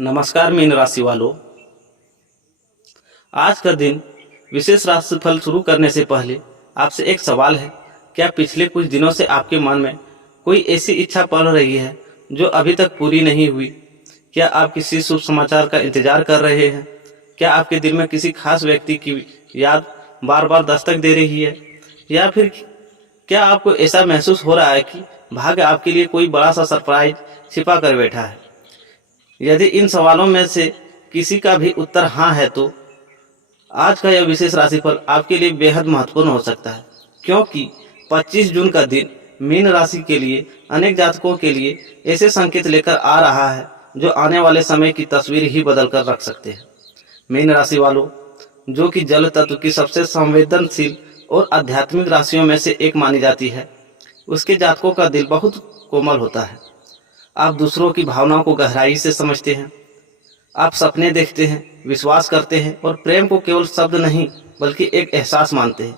नमस्कार मीन राशि वालों, आज का दिन विशेष राशिफल शुरू करने से पहले आपसे एक सवाल है। क्या पिछले कुछ दिनों से आपके मन में कोई ऐसी इच्छा पल रही है जो अभी तक पूरी नहीं हुई? क्या आप किसी शुभ समाचार का इंतजार कर रहे हैं? क्या आपके दिल में किसी खास व्यक्ति की याद बार बार दस्तक दे रही है? या फिर क्या आपको ऐसा महसूस हो रहा है कि भाग्य आपके लिए कोई बड़ा सा सरप्राइज छिपा कर बैठा है? यदि इन सवालों में से किसी का भी उत्तर हाँ है तो आज का यह विशेष राशिफल आपके लिए बेहद महत्वपूर्ण हो सकता है, क्योंकि 25 जून का दिन मीन राशि के लिए अनेक जातकों के लिए ऐसे संकेत लेकर आ रहा है जो आने वाले समय की तस्वीर ही बदल कर रख सकते हैं। मीन राशि वालों, जो कि जल तत्व की सबसे संवेदनशील और आध्यात्मिक राशियों में से एक मानी जाती है, उसके जातकों का दिल बहुत कोमल होता है। आप दूसरों की भावनाओं को गहराई से समझते हैं, आप सपने देखते हैं, विश्वास करते हैं और प्रेम को केवल शब्द नहीं बल्कि एक एहसास मानते हैं।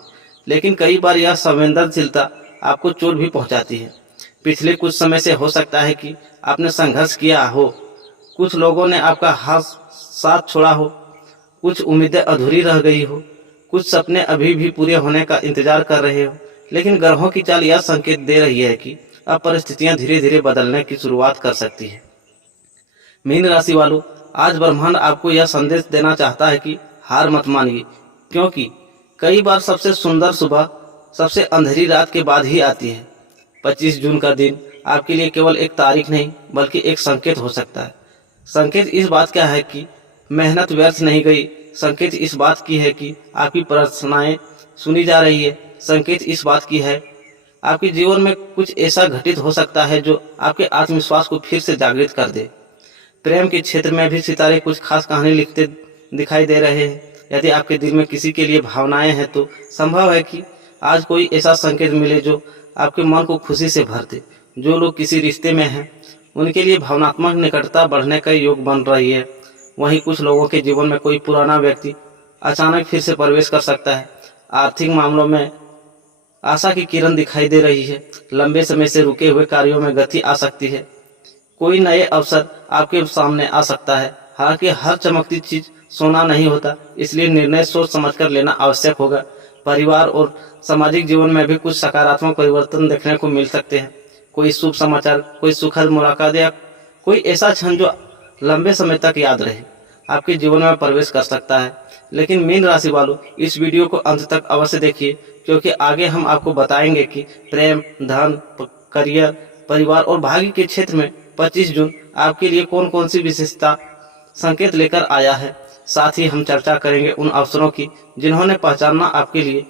लेकिन कई बार यह संवेदनशीलता आपको चोट भी पहुंचाती है। पिछले कुछ समय से हो सकता है कि आपने संघर्ष किया हो, कुछ लोगों ने आपका हाथ साथ छोड़ा हो, कुछ उम्मीदें अधूरी रह गई हो, कुछ सपने अभी भी पूरे होने का इंतजार कर रहे हो। लेकिन ग्रहों की चाल यह संकेत दे रही है कि अब परिस्थितियां धीरे धीरे बदलने की शुरुआत कर सकती है। मीन राशि वालों, आज ब्रह्मांड आपको यह संदेश देना चाहता है कि हार मत मानिए, क्योंकि कई बार सबसे सुंदर सुबह सबसे अंधेरी रात के बाद ही आती है। 25 जून का दिन आपके लिए केवल एक तारीख नहीं बल्कि एक संकेत हो सकता है। संकेत इस बात का है कि मेहनत व्यर्थ नहीं गई। संकेत इस बात की है कि आपकी प्रार्थनाएं सुनी जा रही है। संकेत इस बात की है आपके जीवन में कुछ ऐसा घटित हो सकता है जो आपके आत्मविश्वास को फिर से जागृत कर दे। प्रेम के क्षेत्र में भी सितारे कुछ खास कहानी लिखते दिखाई दे रहे हैं। यदि आपके दिल में किसी के लिए भावनाएं हैं तो संभव है कि आज कोई ऐसा संकेत मिले जो आपके मन को खुशी से भर दे। जो लोग किसी रिश्ते में हैं उनके लिए भावनात्मक निकटता बढ़ने का योग बन रही है। वहीं कुछ लोगों के जीवन में कोई पुराना व्यक्ति अचानक फिर से प्रवेश कर सकता है। आर्थिक मामलों में आशा की किरण दिखाई दे रही है। लंबे समय से रुके हुए कार्यों में गति आ सकती है। कोई नए अवसर आपके सामने आ सकता है। हालांकि हर चमकती चीज सोना नहीं होता, इसलिए निर्णय सोच समझकर लेना आवश्यक होगा। परिवार और सामाजिक जीवन में भी कुछ सकारात्मक परिवर्तन देखने को मिल सकते हैं। कोई शुभ समाचार, कोई सुखद मुलाकात या कोई ऐसा क्षण जो लंबे समय तक याद रहे आपके जीवन में प्रवेश कर सकता है। लेकिन मीन राशि वालों, इस वीडियो को अंत तक अवश्य देखिए, क्योंकि आगे हम आपको बताएंगे कि प्रेम, धन, करियर, परिवार और भाग्य के क्षेत्र में 25 जून आपके लिए कौन कौन सी विशेषता संकेत लेकर आया है। साथ ही हम चर्चा करेंगे उन अवसरों की जिन्होंने पहचानना आपके लिए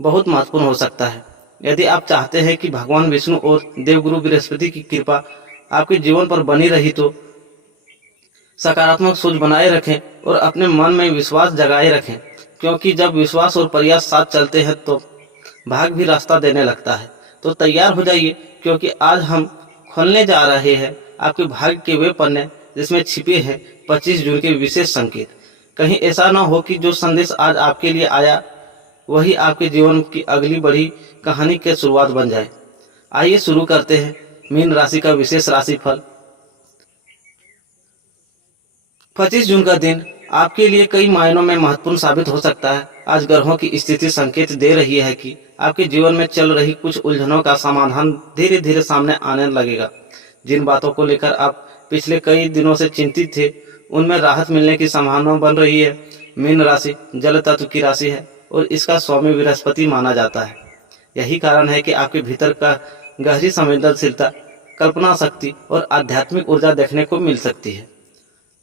बहुत महत्वपूर्ण हो सकता है। यदि आप चाहते हैं कि भगवान विष्णु और देवगुरु बृहस्पति की कृपा आपके जीवन पर बनी रही तो सकारात्मक सोच बनाए रखें और अपने मन में विश्वास जगाए रखें, क्योंकि जब विश्वास और प्रयास साथ चलते हैं तो भाग्य भी रास्ता देने लगता है। तो तैयार हो जाइए, क्योंकि आज हम खोलने जा रहे हैं आपके भाग्य के वे पन्ने जिसमें छिपे हैं 25 जून के विशेष संकेत। कहीं ऐसा न हो कि जो संदेश आज आपके लिए आया वही आपके जीवन की अगली बड़ी कहानी की शुरुआत बन जाए। आइए शुरू करते हैं मीन राशि का विशेष राशिफल। 25 जून का दिन आपके लिए कई मायनों में महत्वपूर्ण साबित हो सकता है। आज ग्रहों की स्थिति संकेत दे रही है कि आपके जीवन में चल रही कुछ उलझनों का समाधान धीरे धीरे सामने आने लगेगा। जिन बातों को लेकर आप पिछले कई दिनों से चिंतित थे उनमें राहत मिलने की संभावना बन रही है। मीन राशि जल तत्व की राशि है और इसका स्वामी बृहस्पति माना जाता है। यही कारण है कि आपके भीतर का गहरी संवेदनशीलता, कल्पना शक्ति और आध्यात्मिक ऊर्जा देखने को मिल सकती है।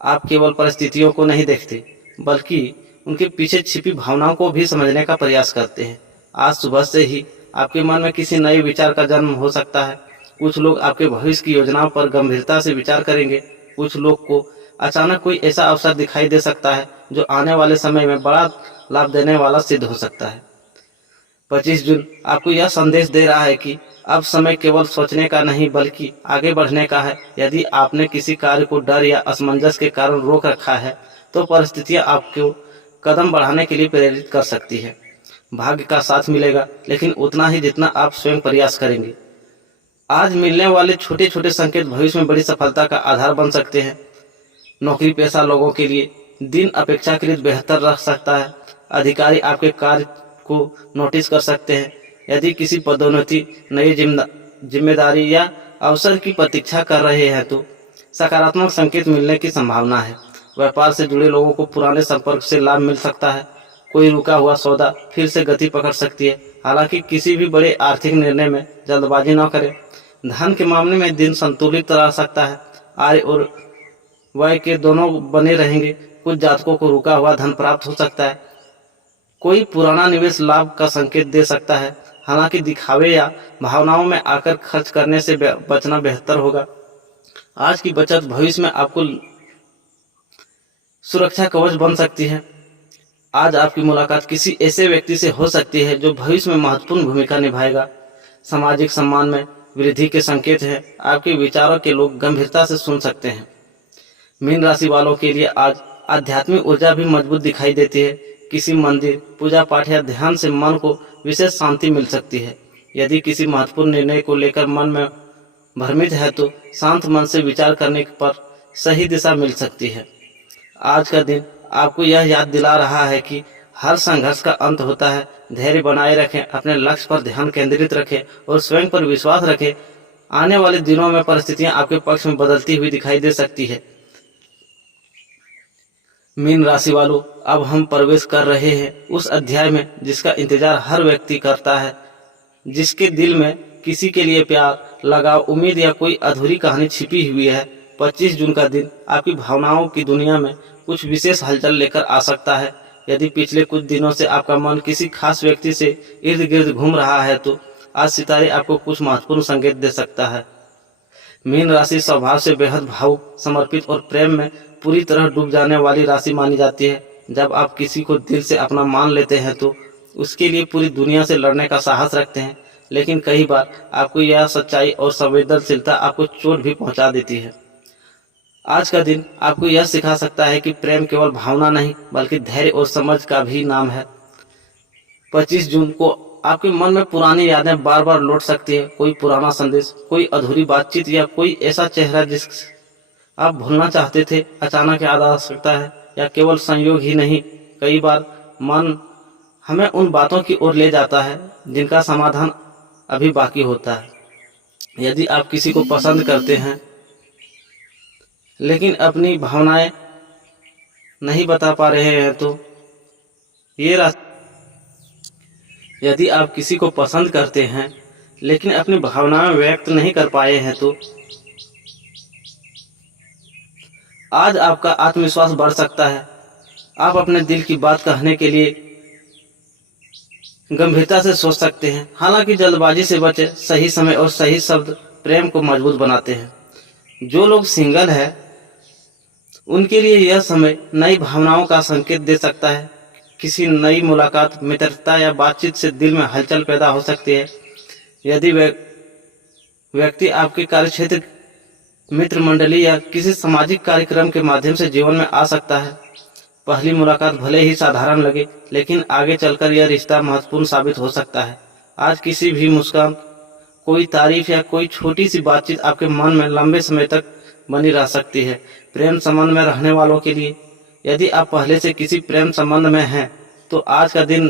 आप केवल परिस्थितियों को नहीं देखते बल्कि उनके पीछे छिपी भावनाओं को भी समझने का प्रयास करते हैं। आज सुबह से ही आपके मन में किसी नए विचार का जन्म हो सकता है। कुछ लोग आपके भविष्य की योजनाओं पर गंभीरता से विचार करेंगे। कुछ लोग को अचानक कोई ऐसा अवसर दिखाई दे सकता है जो आने वाले समय में बड़ा लाभ देने वाला सिद्ध हो सकता है। 25 जून आपको यह संदेश दे रहा है कि अब समय केवल सोचने का नहीं बल्कि आगे बढ़ने का है। यदि आपने किसी कार्य को डर या असमंजस के कारण रोक रखा है तो परिस्थितियां आपको कदम बढ़ाने के लिए प्रेरित कर सकती है। भाग्य का साथ मिलेगा, लेकिन उतना ही जितना आप स्वयं प्रयास करेंगे। आज मिलने वाले छोटे छोटे संकेत भविष्य में बड़ी सफलता का आधार बन सकते हैं। नौकरी पेशा लोगों के लिए दिन अपेक्षाकृत बेहतर रह सकता है। अधिकारी आपके कार्य को नोटिस कर सकते हैं। यदि किसी पदोन्नति, नई जिम्मेदारी या अवसर की प्रतीक्षा कर रहे हैं तो सकारात्मक संकेत मिलने की संभावना है। व्यापार से जुड़े लोगों को पुराने संपर्क से लाभ मिल सकता है। कोई रुका हुआ सौदा फिर से गति पकड़ सकती है। हालांकि किसी भी बड़े आर्थिक निर्णय में जल्दबाजी न करें। धन के मामले में दिन संतुलित रह सकता है। आय और व्यय के दोनों बने रहेंगे। कुछ जातकों को रुका हुआ धन प्राप्त हो सकता है। कोई पुराना निवेश लाभ का संकेत दे सकता है। हालांकि दिखावे या भावनाओं में आकर खर्च करने से बचना बेहतर होगा। आज की बचत भविष्य में आपको सुरक्षा कवच बन सकती है। आज आपकी मुलाकात किसी ऐसे व्यक्ति से हो सकती है जो भविष्य में महत्वपूर्ण भूमिका निभाएगा। सामाजिक सम्मान में वृद्धि के संकेत हैं। आपके विचारों के लोग गंभीरता से सुन सकते हैं। मीन राशि वालों के लिए आज आध्यात्मिक ऊर्जा भी मजबूत दिखाई देती है। किसी मंदिर, पूजा पाठ या ध्यान से मन को विशेष शांति मिल सकती है। यदि किसी महत्वपूर्ण निर्णय को लेकर मन में भ्रमित है तो शांत मन से विचार करने पर सही दिशा मिल सकती है। आज का दिन आपको यह याद दिला रहा है कि हर संघर्ष का अंत होता है। धैर्य बनाए रखें, अपने लक्ष्य पर ध्यान केंद्रित रखें और स्वयं पर विश्वास रखें। आने वाले दिनों में परिस्थितियां आपके पक्ष में बदलती हुई दिखाई दे सकती है। मीन राशि वालों, अब हम प्रवेश कर रहे हैं उस अध्याय में जिसका इंतजार हर व्यक्ति करता है। जिसके दिल में किसी के लिए प्यार, लगाव, उम्मीद या कोई अधूरी कहानी छिपी हुई है। 25 जून का दिन आपकी भावनाओं की दुनिया में कुछ विशेष हलचल लेकर आ सकता है। यदि पिछले कुछ दिनों से आपका मन किसी खास व्यक्ति से इर्द गिर्द घूम रहा है तो आज सितारे आपको कुछ महत्वपूर्ण संकेत दे सकता है। मीन राशि स्वभाव से बेहद भावुक, समर्पित और प्रेम में पूरी तरह डूब जाने वाली राशि मानी जाती है। जब आप किसी को दिल से अपना मान लेते हैं तो उसके लिए पूरी दुनिया से लड़ने का साहस रखते हैं। लेकिन कई बार आपको यह सच्चाई और संवेदनशीलता आपको चोट भी पहुंचा देती है। आज का दिन आपको यह सिखा सकता है कि प्रेम केवल भावना नहीं बल्कि धैर्य और समझ का भी नाम है। 25 जून को आपके मन में पुरानी यादें बार बार लौट सकती है। कोई पुराना संदेश, कोई अधूरी बातचीत या कोई ऐसा चेहरा जिस आप भूलना चाहते थे अचानक याद आ सकता है। या केवल संयोग ही नहीं, कई बार मन हमें उन बातों की ओर ले जाता है जिनका समाधान अभी बाकी होता है। यदि आप किसी को पसंद करते हैं लेकिन अपनी भावनाएं नहीं बता पा रहे हैं तो यदि आप किसी को पसंद करते हैं लेकिन अपनी भावनाएं व्यक्त नहीं कर पाए हैं तो आज आपका आत्मविश्वास बढ़ सकता है। आप अपने दिल की बात कहने के लिए गंभीरता से सोच सकते हैं। हालांकि जल्दबाजी से बचे, सही समय और सही शब्द प्रेम को मजबूत बनाते हैं। जो लोग सिंगल हैं उनके लिए यह समय नई भावनाओं का संकेत दे सकता है। किसी नई मुलाकात, मित्रता या बातचीत से दिल में हलचल पैदा हो सकती है। यदि व्यक्ति आपके कार्यक्षेत्र, मित्र मंडली या किसी सामाजिक कार्यक्रम के माध्यम से जीवन में आ सकता है। पहली मुलाकात भले ही साधारण लगे लेकिन आगे चलकर यह रिश्ता महत्वपूर्ण साबित हो सकता है। आज किसी भी मुस्कान, कोई तारीफ या कोई छोटी सी बातचीत आपके मन में लंबे समय तक बनी रह सकती है। प्रेम संबंध में रहने वालों के लिए, यदि आप पहले से किसी प्रेम संबंध में हैं तो आज का दिन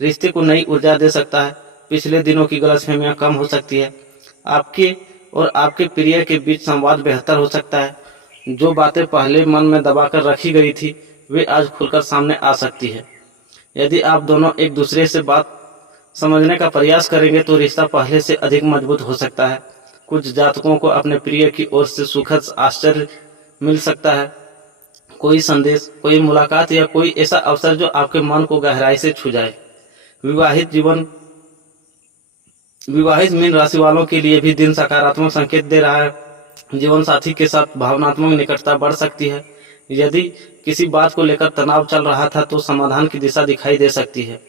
रिश्ते को नई ऊर्जा दे सकता है। पिछले दिनों की गलतफहमियां कम हो सकती है। आपके और आपके प्रिय के बीच संवाद बेहतर हो सकता है। जो बातें पहले मन में दबाकर रखी गई थी वे आज खुलकर सामने आ सकती है। यदि आप दोनों एक दूसरे से बात समझने का प्रयास करेंगे तो रिश्ता पहले से अधिक मजबूत हो सकता है। कुछ जातकों को अपने प्रिय की ओर से सुखद आश्चर्य मिल सकता है। कोई संदेश, कोई मुलाकात या कोई ऐसा अवसर जो आपके मन को गहराई से छू जाए। विवाहित मीन राशि वालों के लिए भी दिन सकारात्मक संकेत दे रहा है। जीवन साथी के साथ भावनात्मक निकटता बढ़ सकती है। यदि किसी बात को लेकर तनाव चल रहा था तो समाधान की दिशा दिखाई दे सकती है।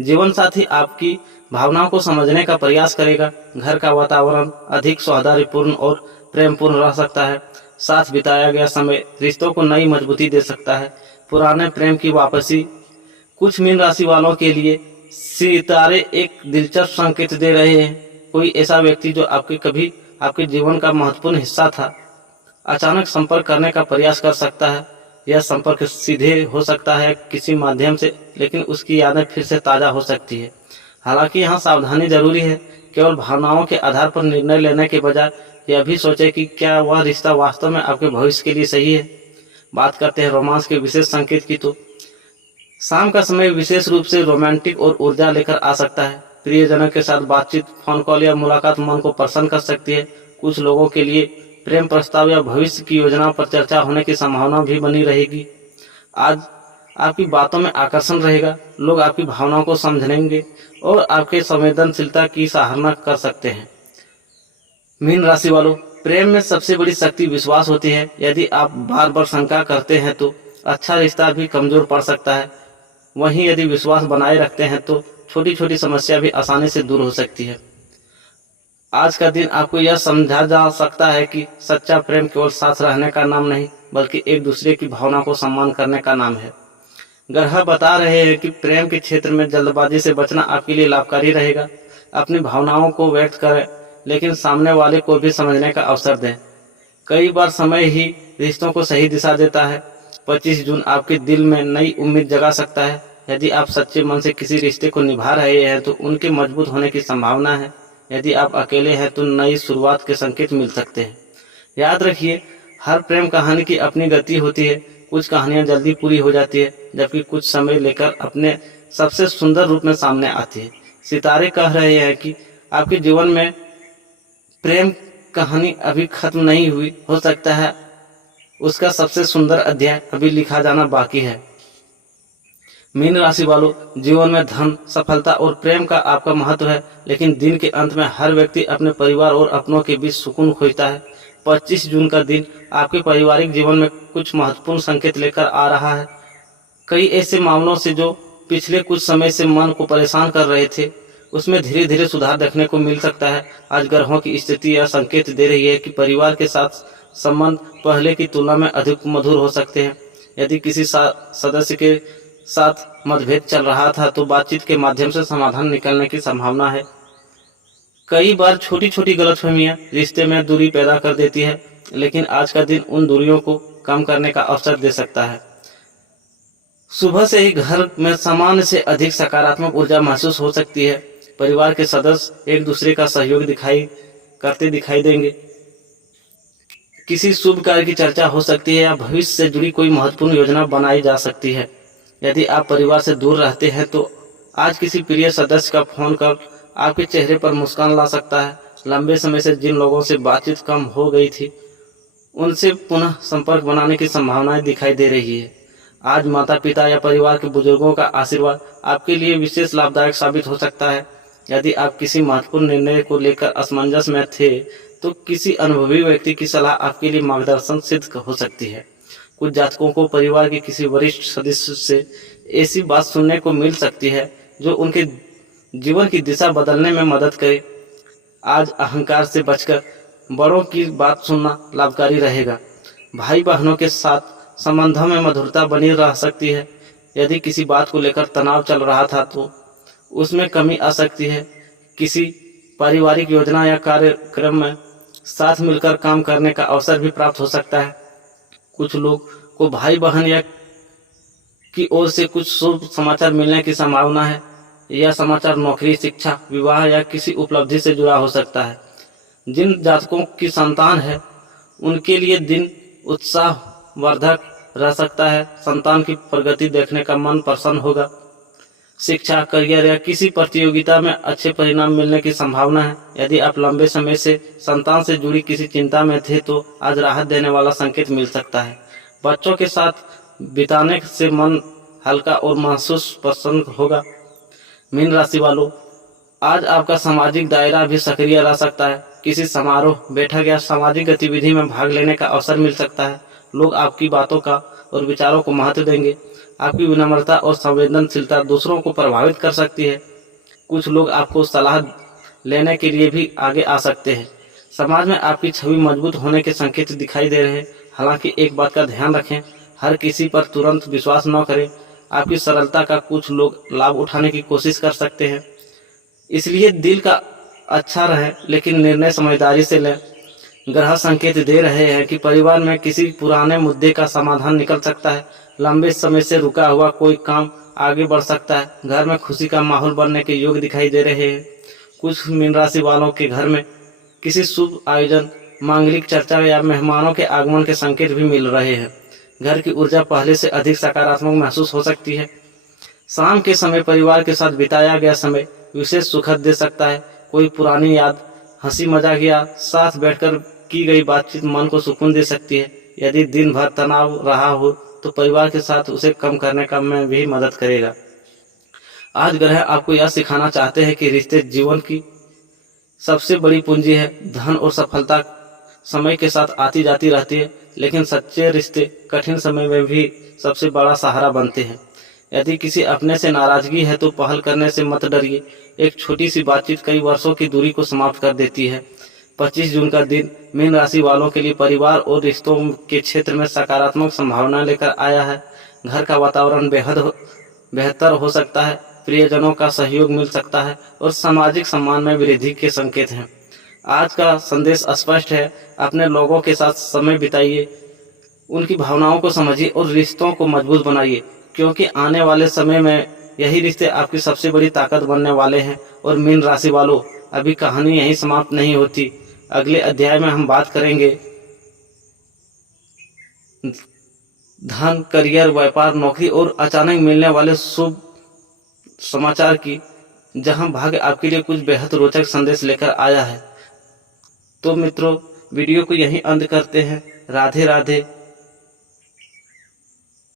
जीवन साथी आपकी भावनाओं को समझने का प्रयास करेगा। घर का वातावरण अधिक सौहार्दपूर्ण और प्रेमपूर्ण रह सकता है। साथ बिताया गया समय रिश्तों को नई मजबूती दे सकता है। पुराने प्रेम की वापसी, कुछ मीन राशि वालों के लिए सितारे एक दिलचस्प संकेत दे रहे हैं। कोई ऐसा व्यक्ति जो आपके जीवन का महत्वपूर्ण हिस्सा था अचानक संपर्क करने का प्रयास कर सकता है। यह संपर्क सीधे हो सकता है किसी माध्यम से, लेकिन उसकी यादें फिर से ताज़ा हो सकती है। हालांकि यहाँ सावधानी जरूरी है। केवल भावनाओं के आधार पर निर्णय लेने के बजाय यह भी सोचें कि क्या वह रिश्ता वास्तव में आपके भविष्य के लिए सही है। बात करते हैं रोमांस के विशेष संकेत की, तो शाम का समय विशेष रूप से रोमांटिक और ऊर्जा लेकर आ सकता है। प्रियजनों के साथ बातचीत, फोन कॉल या मुलाकात मन को प्रसन्न कर सकती है। कुछ लोगों के लिए प्रेम प्रस्ताव या भविष्य की योजना पर चर्चा होने की संभावना भी बनी रहेगी। आज आपकी बातों में आकर्षण रहेगा, लोग आपकी भावनाओं को समझेंगे और आपके संवेदनशीलता की सराहना कर सकते हैं। मीन राशि वालों, प्रेम में सबसे बड़ी शक्ति विश्वास होती है। यदि आप बार बार शंका करते हैं तो अच्छा रिश्ता भी कमजोर पड़ सकता है। वहीं यदि विश्वास बनाए रखते हैं तो छोटी छोटी समस्या भी आसानी से दूर हो सकती है। आज का दिन आपको यह समझा जा सकता है कि सच्चा प्रेम केवल साथ रहने का नाम नहीं, बल्कि एक दूसरे की भावना को सम्मान करने का नाम है। ग्रह बता रहे हैं कि प्रेम के क्षेत्र में जल्दबाजी से बचना आपके लिए लाभकारी रहेगा। अपनी भावनाओं को व्यक्त करें, लेकिन सामने वाले को भी समझने का अवसर दें। कई बार समय ही रिश्तों को सही दिशा देता है। 25 जून आपके दिल में नई उम्मीद जगा सकता है। यदि आप सच्चे मन से किसी रिश्ते को निभा रहे हैं तो उनके मजबूत होने की संभावना है। यदि आप अकेले हैं तो नई शुरुआत के संकेत मिल सकते हैं। याद रखिए, हर प्रेम कहानी की अपनी गति होती है। कुछ कहानियां जल्दी पूरी हो जाती है, जबकि कुछ समय लेकर अपने सबसे सुंदर रूप में सामने आती है। सितारे कह रहे हैं कि आपके जीवन में प्रेम कहानी अभी खत्म नहीं हुई, हो सकता है उसका सबसे सुंदर अध्याय अभी लिखा जाना बाकी है। मीन राशि वालों, जीवन में धन, सफलता और प्रेम का आपका महत्व है, लेकिन दिन के अंत में हर व्यक्ति अपने परिवार और अपनों के बीच सुकून खोजता है। 25 जून का दिन आपके पारिवारिक जीवन में कुछ महत्वपूर्ण संकेत लेकर आ रहा है। कई ऐसे मामलों से जो पिछले कुछ समय से मन को परेशान कर रहे थे, उसमें धीरे धीरे सुधार देखने को मिल सकता है। आज ग्रहों की स्थिति यह संकेत दे रही है कि परिवार के साथ संबंध पहले की तुलना में अधिक मधुर हो सकते हैं। यदि किसी सदस्य के साथ मतभेद चल रहा था तो बातचीत के माध्यम से समाधान निकलने की संभावना है। कई बार छोटी छोटी गलतफहमियां रिश्ते में दूरी पैदा कर देती है, लेकिन आज का दिन उन दूरियों को कम करने का अवसर दे सकता है। सुबह से ही घर में सामान्य से अधिक सकारात्मक ऊर्जा महसूस हो सकती है। परिवार के सदस्य एक दूसरे का सहयोग दिखाई देंगे। किसी शुभ कार्य की चर्चा हो सकती है या भविष्य से जुड़ी कोई महत्वपूर्ण योजना बनाई जा सकती है। यदि आप परिवार से दूर रहते हैं तो आज किसी प्रिय सदस्य का फोन कॉल आपके चेहरे पर मुस्कान ला सकता है। लंबे समय से जिन लोगों से बातचीत कम हो गई थी, उनसे पुनः संपर्क बनाने की संभावनाएं दिखाई दे रही है। आज माता पिता या परिवार के बुजुर्गों का आशीर्वाद आपके लिए विशेष लाभदायक साबित हो सकता है। यदि आप किसी महत्वपूर्ण निर्णय को लेकर असमंजस में थे तो किसी अनुभवी व्यक्ति की सलाह आपके लिए मार्गदर्शन सिद्ध हो सकती है। कुछ जातकों को परिवार के किसी वरिष्ठ सदस्य से ऐसी बात सुनने को मिल सकती है जो उनके जीवन की दिशा बदलने में मदद करे। आज अहंकार से बचकर बड़ों की बात सुनना लाभकारी रहेगा। भाई बहनों के साथ संबंधों में मधुरता बनी रह सकती है। यदि किसी बात को लेकर तनाव चल रहा था तो उसमें कमी आ सकती है। किसी पारिवारिक योजना या कार्यक्रम में साथ मिलकर काम करने का अवसर भी प्राप्त हो सकता है। कुछ लोग को भाई बहन या की ओर से कुछ शुभ समाचार मिलने की संभावना है। यह समाचार नौकरी, शिक्षा, विवाह या किसी उपलब्धि से जुड़ा हो सकता है। जिन जातकों की संतान है उनके लिए दिन उत्साहवर्धक रह सकता है। संतान की प्रगति देखने का मन प्रसन्न होगा। शिक्षा, करियर या किसी प्रतियोगिता में अच्छे परिणाम मिलने की संभावना है। यदि आप लंबे समय से संतान से जुड़ी किसी चिंता में थे तो आज राहत देने वाला संकेत मिल सकता है। बच्चों के साथ बिताने से मन हल्का और महसूस प्रसन्न होगा। मीन राशि वालों, आज आपका सामाजिक दायरा भी सक्रिय रह सकता है। किसी समारोह, बैठक या सामाजिक गतिविधि में भाग लेने का अवसर मिल सकता है। लोग आपकी बातों का और विचारों को महत्व देंगे। आपकी विनम्रता और संवेदनशीलता दूसरों को प्रभावित कर सकती है। कुछ लोग आपको सलाह लेने के लिए भी आगे आ सकते हैं। समाज में आपकी छवि मजबूत होने के संकेत दिखाई दे रहे हैं। हालांकि एक बात का ध्यान रखें, हर किसी पर तुरंत विश्वास न करें। आपकी सरलता का कुछ लोग लाभ उठाने की कोशिश कर सकते हैं। इसलिए दिल का अच्छा रहे, लेकिन निर्णय समझदारी से लें। ग्रह संकेत दे रहे हैं कि परिवार में किसी पुराने मुद्दे का समाधान निकल सकता है। लंबे समय से रुका हुआ कोई काम आगे बढ़ सकता है। घर में खुशी का माहौल बनने के योग दिखाई दे रहे हैं। कुछ मीन राशि वालों के घर में किसी शुभ आयोजन, मांगलिक चर्चा या मेहमानों के आगमन के संकेत भी मिल रहे हैं। घर की ऊर्जा पहले से अधिक सकारात्मक महसूस हो सकती है। शाम के समय परिवार के साथ बिताया गया समय विशेष सुखद दे सकता है। कोई पुरानी याद, हंसी मजाक या साथ बैठकर की गई बातचीत मन को सुकून दे सकती है। यदि दिन भर तनाव रहा हो तो परिवार के साथ उसे कम करने का में भी मदद करेगा। आज ग्रह आपको यह सिखाना चाहते हैं कि रिश्ते जीवन की सबसे बड़ी पूंजी है। धन और सफलता समय के साथ आती जाती रहती है, लेकिन सच्चे रिश्ते कठिन समय में भी सबसे बड़ा सहारा बनते हैं। यदि किसी अपने से नाराजगी है तो पहल करने से मत डरिए। एक छोटी सी बातचीत कई वर्षों की दूरी को समाप्त कर देती है। 25 जून का दिन मीन राशि वालों के लिए परिवार और रिश्तों के क्षेत्र में सकारात्मक संभावना लेकर आया है। घर का वातावरण बेहतर हो सकता है, प्रियजनों का सहयोग मिल सकता है और सामाजिक सम्मान में वृद्धि के संकेत हैं। आज का संदेश स्पष्ट है, अपने लोगों के साथ समय बिताइए, उनकी भावनाओं को समझिए और रिश्तों को मजबूत बनाइए, क्योंकि आने वाले समय में यही रिश्ते आपकी सबसे बड़ी ताकत बनने वाले हैं। और मीन राशि वालों, अभी कहानी यहीं समाप्त नहीं होती। अगले अध्याय में हम बात करेंगे धन, करियर, व्यापार, नौकरी और अचानक मिलने वाले शुभ समाचार की, जहां भाग्य आपके लिए कुछ बेहद रोचक संदेश लेकर आया है। तो मित्रों, वीडियो को यहीं अंत करते हैं। राधे राधे।